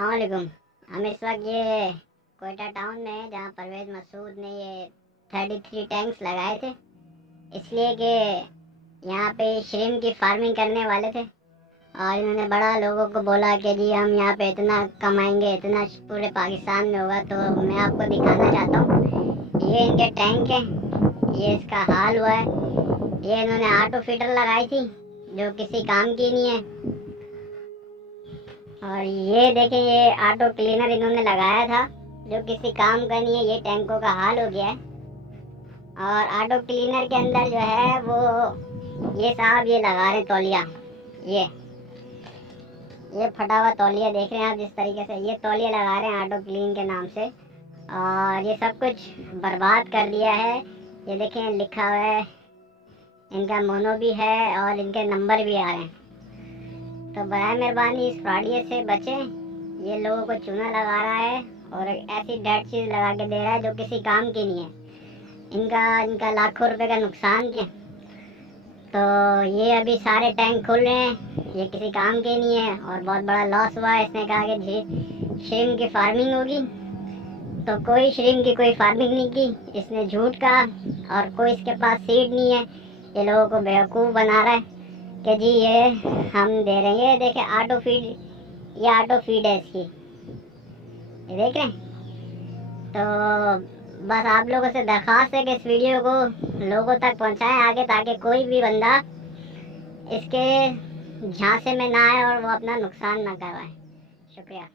अस्सलामुअलैकुम। हम इस वक्त ये कोयटा टाउन में हैं, जहाँ परवेज़ मसूद ने ये 33 टैंक्स लगाए थे, इसलिए कि यहाँ पे श्रिम्प की फार्मिंग करने वाले थे और इन्होंने बड़ा लोगों को बोला कि जी हम यहाँ पे इतना कमाएंगे, इतना पूरे पाकिस्तान में होगा। तो मैं आपको दिखाना चाहता हूँ, ये इनके टैंक है, ये इसका हाल हुआ है। ये इन्होंने ऑटो फीडर लगाई थी जो किसी काम की नहीं है, और ये देखें ये ऑटो क्लीनर इन्होंने लगाया था जो किसी काम का नहीं है। ये टैंकों का हाल हो गया है। और ऑटो क्लीनर के अंदर जो है वो ये साहब ये लगा रहे तौलिया, ये फटा हुआ तौलिया देख रहे हैं आप, जिस तरीके से ये तौलिया लगा रहे हैं ऑटो क्लीन के नाम से, और ये सब कुछ बर्बाद कर दिया है। ये देखें लिखा हुआ है, इनका मोनो भी है और इनके नंबर भी आ रहे हैं। तो बराए मेहरबानी इस फ्रॉडिये से बचें। ये लोगों को चूना लगा रहा है और ऐसी डेड चीज़ लगा के दे रहा है जो किसी काम की नहीं है। इनका लाखों रुपए का नुकसान है। तो ये अभी सारे टैंक खुल रहे हैं, ये किसी काम के नहीं है और बहुत बड़ा लॉस हुआ है। इसने कहा कि श्रिम्प की फार्मिंग होगी, तो कोई श्रिम्प की कोई फार्मिंग नहीं की, इसने झूठ कहा, और कोई इसके पास सीड नहीं है। ये लोगों को बेवकूफ़ बना रहा है कि जी ये हम दे रहे हैं। ये देखें ऑटो फीड, ये ऑटो फीड है इसकी, ये देख रहे हैं। तो बस आप लोगों से दरख्वास्त है कि इस वीडियो को लोगों तक पहुंचाएं आगे, ताकि कोई भी बंदा इसके झांसे में ना आए और वो अपना नुकसान ना करवाए। शुक्रिया।